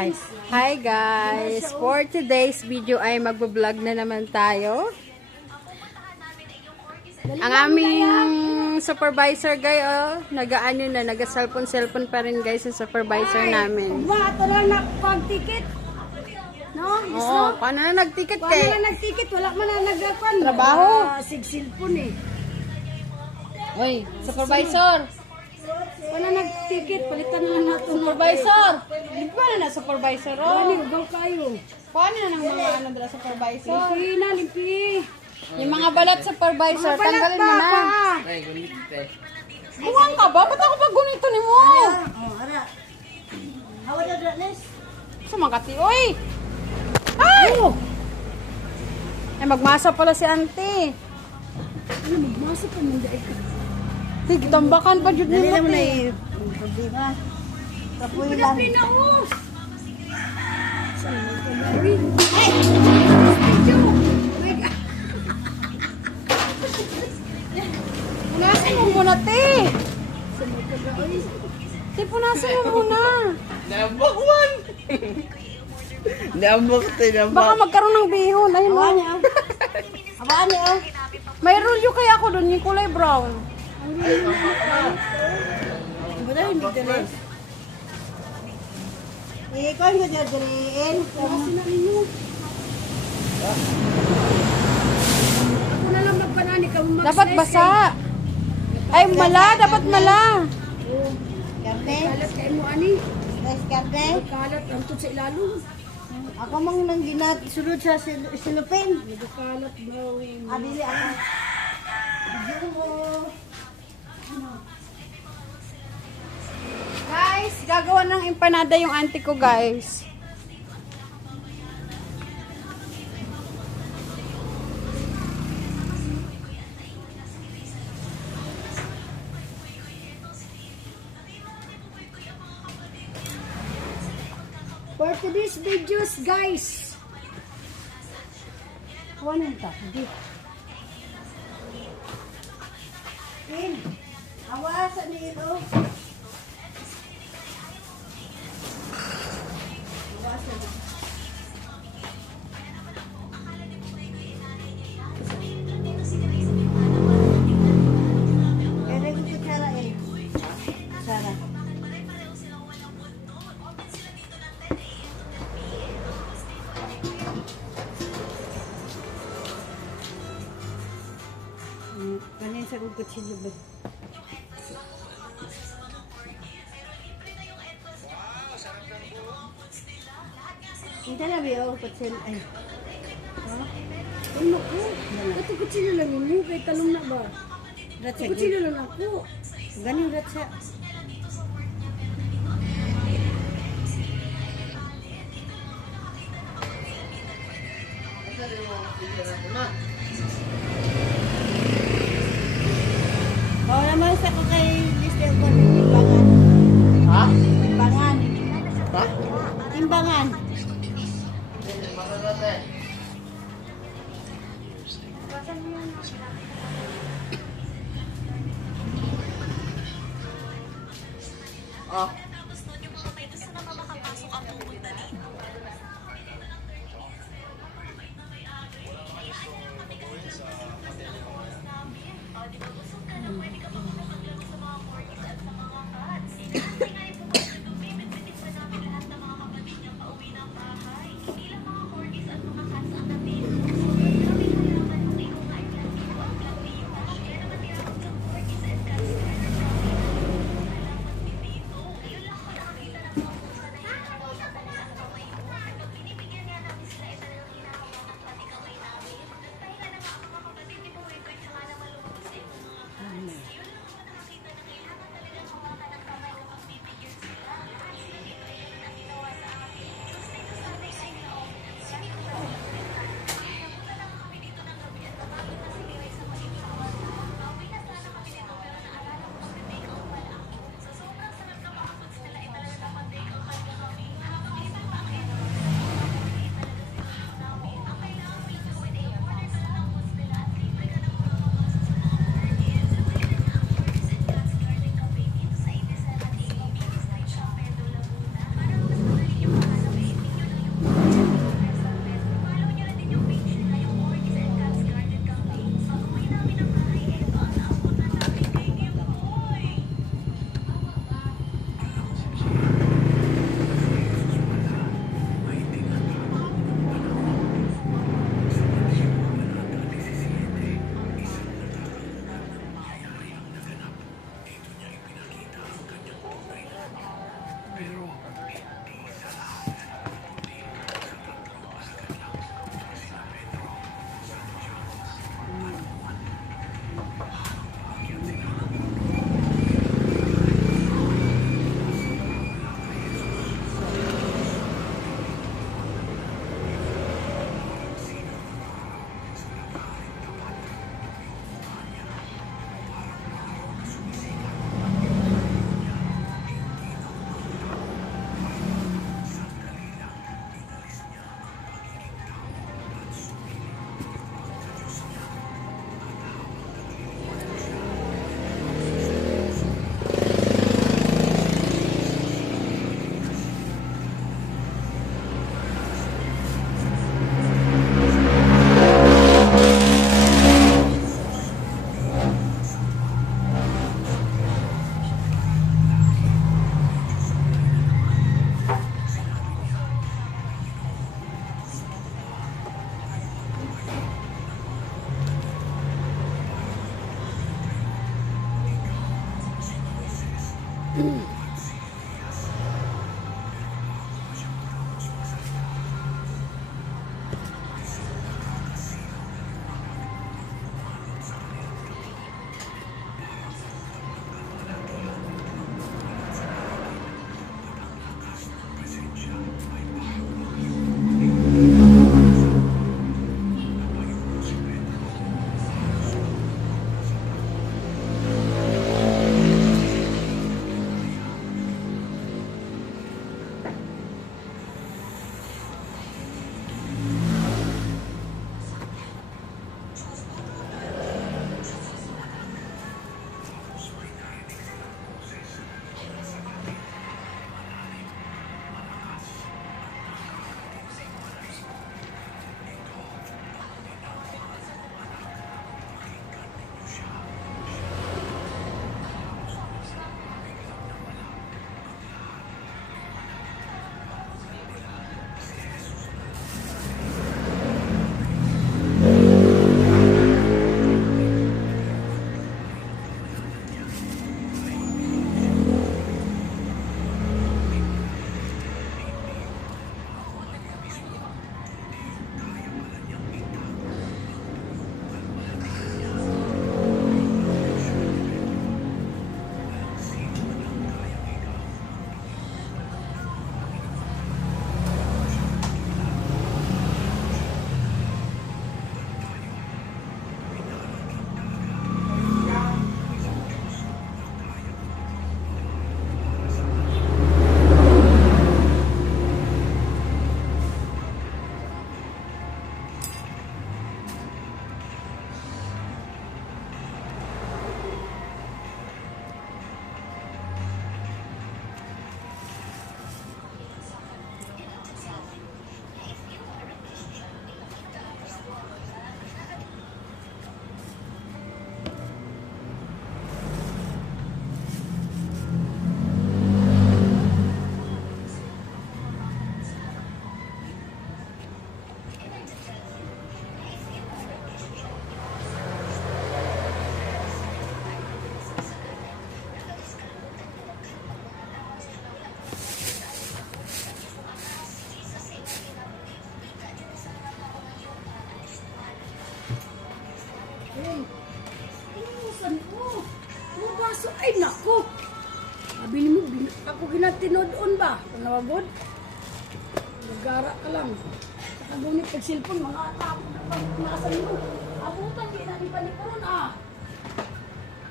Ay, hi guys! For today's video ay magbablog na naman tayo. Ang aming supervisor guys, nag-ano na, nag-cellphone pa rin guys yung supervisor namin. Ito lang nakapag-ticket. No? Oo, paano na nag-ticket Paano kay? na nag-ticket? Wala man na nagkakan. Trabaho? Sig-cellphone eh. Uy, supervisor! Paano nag-ticket? Palitan na lang natin. Supervisor! Paano na supervisor? Paano? Oh? Ugaw kayo. Paano na ng mga ano dala supervisor? Limpi na, limpi. Yung mga balat supervisor, Mga balat tanggalin mo pa, na. pa. Buwang ka ba? Ba't ako ba gunito ni mo? Ara. Hawa na dratness. Sumakati. Uy! Ay! Ay, magmasa pala si auntie. Ano, magmasa pa mong daig ka. Tigtambakan pa dyan ni Mati. Problema. Kapoy lang. Pinapi na oh! Saan mo ka na rin? Ay! Video! My God! Punasin mo muna, te. Saan mo ka na rin? Te, punasin mo muna. Nambak one! Nambak tayo, nambak. Baka magkaroon ng bihon. Ayun Hawa mo. niya oh. Hawa niya oh. May rulyo kaya ako doon, yung kulay brown. Bada hindi dali. Ikaw yung dadaliin. Kasi na ninyo. Ako na lang magpanani ka. Dapat basa. Ay, mala. Dapat mala. Karte. Kalat kayo mo ani. Nice karte. Kalat ang tut sa ilalong. Ako mang nang ginat sulod sa silupin. Kalat mo. Adili ako. Video mo. Guys, gagawa ng empanada yung auntie ko, guys. For today's videos, guys. Kuha ta. Hindi. In. Awasan niyo ito. Awasan niyo. Kaya ko kutsara eh. Kutsara. Kanin sa kong kutsilyo ba? Hindi na ba yung kutsilyo? Ay. Ha? Ano ko? Ito kutsilyo lang yun mo. Kaya talong na ba? Ito kutsilyo lang ako. Ganing ratsa. Oo naman sa ko kay Lister ko timbangan. Ha? Timbangan. Ha? Timbangan. Ah. tinudon ba? Panawagod? Nagara ka lang. Saka gunit pag cellphone, mga tapo na pag nasan mo. Abutan, di na ni panikuron ah.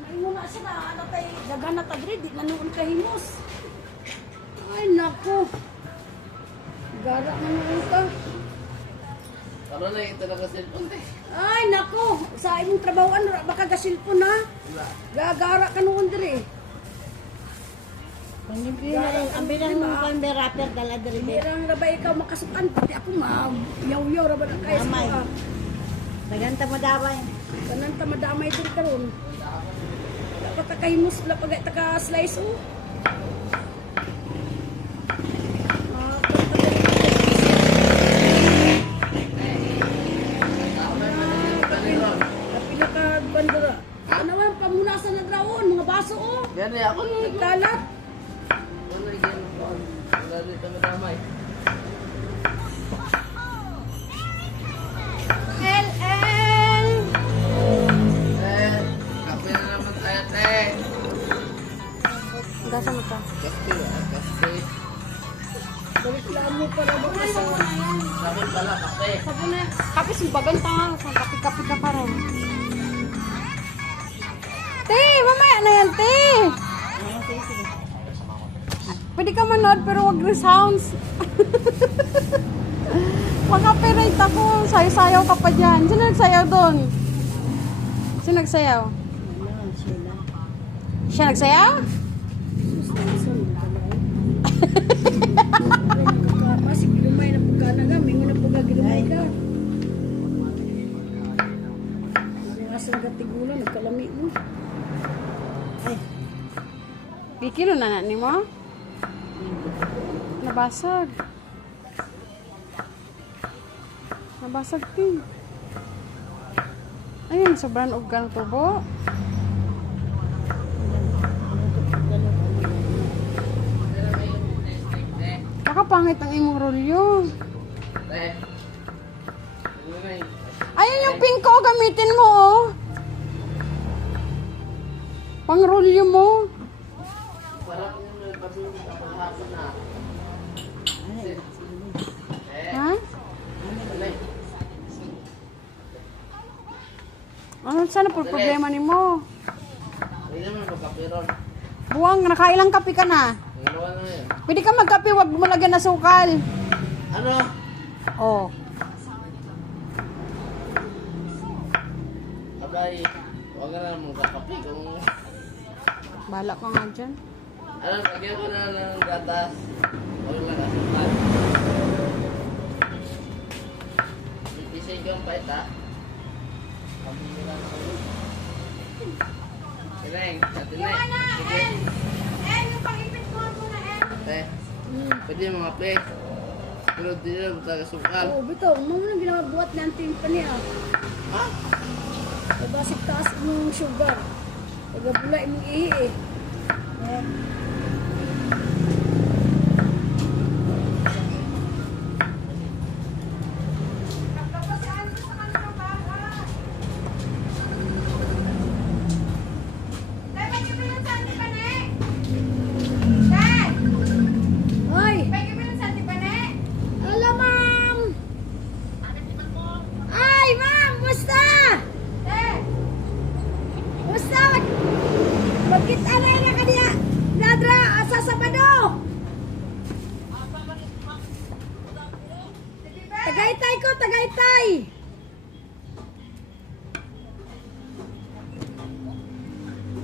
Naimuna siya na, ano tayo, dagan na tagre, di na noon kahimos. Ay, naku. Gara na naman ka. Ano na yung talaga cellphone eh? Ay, naku. Sa imong trabahoan, baka gasilpon ha. Wala. Gagara ka noon dire. Ang bilang mga kambe rapper dala diri. Mirang rabay ikaw makasukan, pati ako yaw-yaw rabay na kaya sa Damay. mga. Maganta mo daway. Kanan ta madamay din karon. Dapat ta kahimos, wala pag taka slice oh. Kapila ka bandera. Ano man pamunasan na draon, mga baso oh. Yan eh, ako nung Nagkalat. ano yung gano'n ko. Lalo ito madamay. LL! Kape na naman tayo, te. Gasa mo to. Kape, kape. Balik lang mo para makasa. Sabon pala, kape. Sabi na, kape simbagan ta nga. Kape-kape ka pa rin. Te, mamaya na yan, te. Pwede ka manood pero wag na sounds. Mag-copyright ako. Sayo-sayaw ka pa dyan. Sino nagsayaw doon? Sino nagsayaw? Siya nagsayaw? Masig lumay na pagkana nga, mingo na pagkagilumay ka. Asang gatigulan, nagkalami mo. Bikilo na ni mo? Nabasag. Nabasag din. Ayun, sobrang ugang tubo. Kakapangit ang imong rolyo. Te. Ano na yun? Ayun yung pink ko, gamitin mo oh. Pang rolyo mo. Parang yung may patuloy sa paghapon na. Ha? Ano sana po problema ni mo? Hindi naman magkape ron. Buwang, nakailang kape ka na. Ang ginawa na yun. Pwede ka magkape, wag mo lagyan na sukal. Ano? Oh. Abay, huwag ka na magkakape kung... Bahala ka nga dyan. Ano, lagyan ko na ng gatas. Huwag lang kasukan. Isay ko ang pait ha. Pamilya na ulit. Tineng, sa tineng. Sige. Yung pag-ipit ko muna, Te, pwede mga pe. Pero di na magkakasukal. Oo, bito, mo na ginabuhat natin pa niya. Ha? Nabasik taas yung sugar. Tagabula yung ihi eh. Hoy! Hello, ma'am! Ay, ma'am! Musta? Musta? Magkita na yun ka niya. Nadra, sa Sabado. Tagaytay ko, Tagaytay.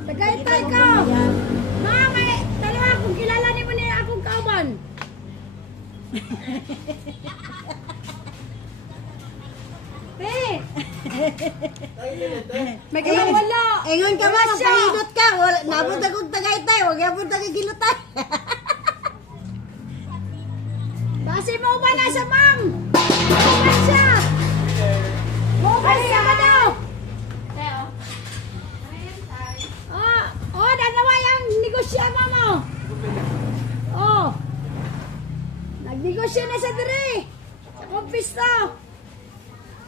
Tagaytay ko. Ma'am, dalawa kung kilala ni mo niya akong kauban. Te! May wala. Ingon ka ba, Wala siya. magpahidot ka. Nabot akong tagaytay, huwag yapon tagagilutay. Basi mo ba na siya, ma'am? Mo ba siya? Mo ba siya ba daw? Dalawa yung negosyo mo. Oh. Nagnegosyo na sa diri. Sa kumpisto.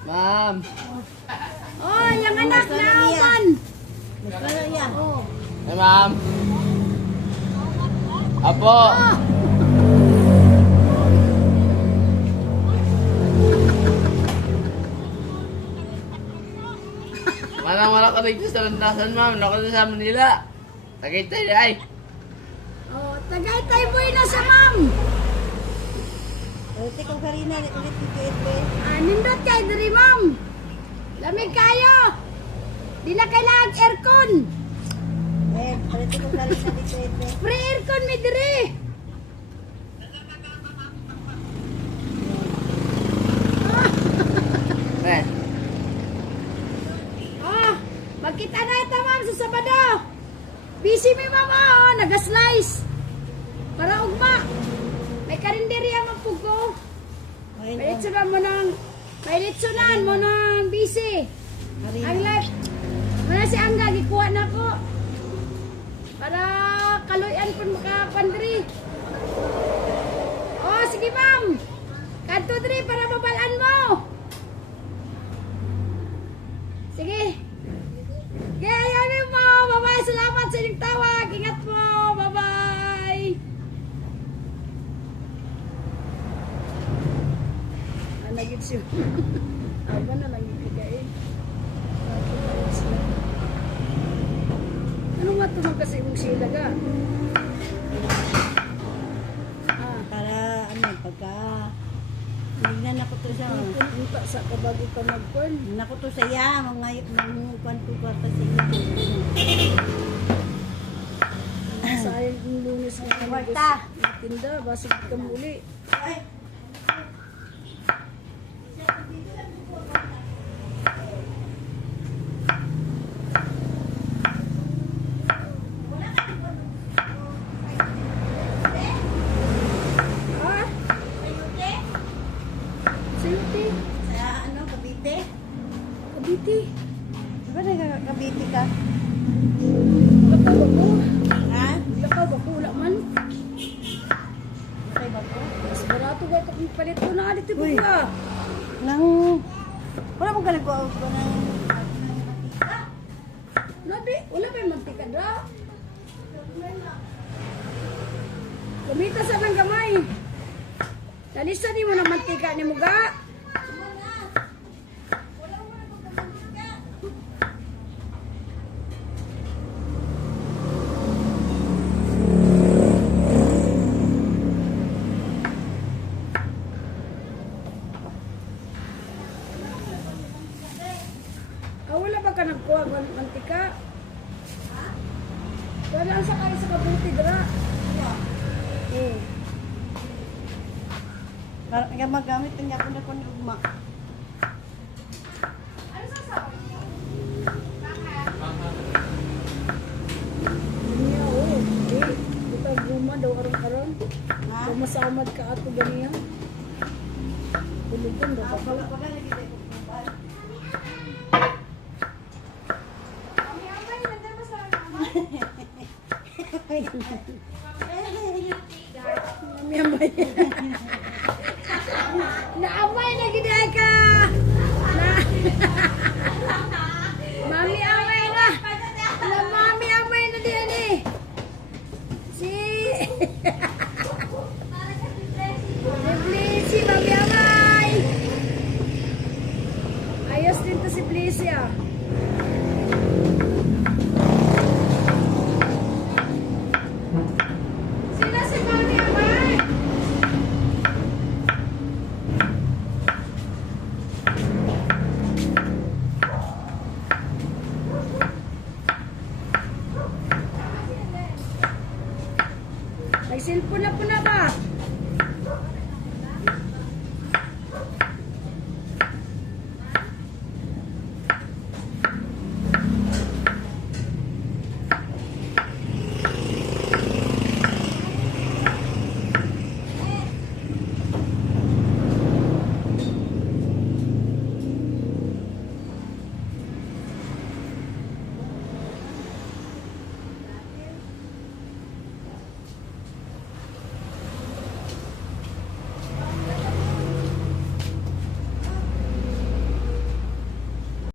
Ma'am. Oh, yung anak na uman. Ano yan? Oh. Hey, ma'am. Apo! Manang wala ka dito sa landasan, ma'am. Wala ka sa Manila. Tagaytay ay. Oh, Tagaytay boy na sa ma'am. Ulit ko karina ulit dito ito. Nindot kay diri ma'am. Lamig kayo. Di na kailangan aircon. Ulit ko karina dito ito. Free aircon mi diri. Eh, Magkita na ito ma'am sa Sabado. Busy mi mama oh, naga-slice. Para ugma. May karinderya magpugo. May litsunan mo ng busy. Ang life. Wala si Angga, gikuha na ko. Para kaloyan po makapandri. Oh, sige ma'am. Kanto diri para mabalaan mo. Sige. Kaya ayaw mo. Bye-bye. Salamat sa inyong tawag. Ingat po. Bye-bye. Nagit siya. Aba na lang ibigay. Ano nga ito kasi mong sila ka? Para ano pagka Ningnan ako to siya. Punta sa kabagi ka mag-corn. Nako to sa iya mga kwan ko pa sa iya. Sayang yung lunes ng Marta. tinda. Basig ka muli. Sayuti. Sa ano Cavite? Kabiti. Di ba nagka-Cavite ka? Lakaw ako. Ha? Lakaw ako. Wala man. Kay ba ko? Mas barato ba ito kung palit ko na dito Uy. ba? Nang wala mo galing ko ng Nabi, wala ba yung mantika da? Kumita sa ng gamay. Talisa di mo ng mantika ni Muga. Wala ba ka nagkuha ng mantika? Wala sa kayo sa kabuti dra. magamit niya ako na kung ugma. Niya oh. Ito guma daw aron-aron. Ha? Kung masamad ka ato ganiya. Bulugan daw. Pag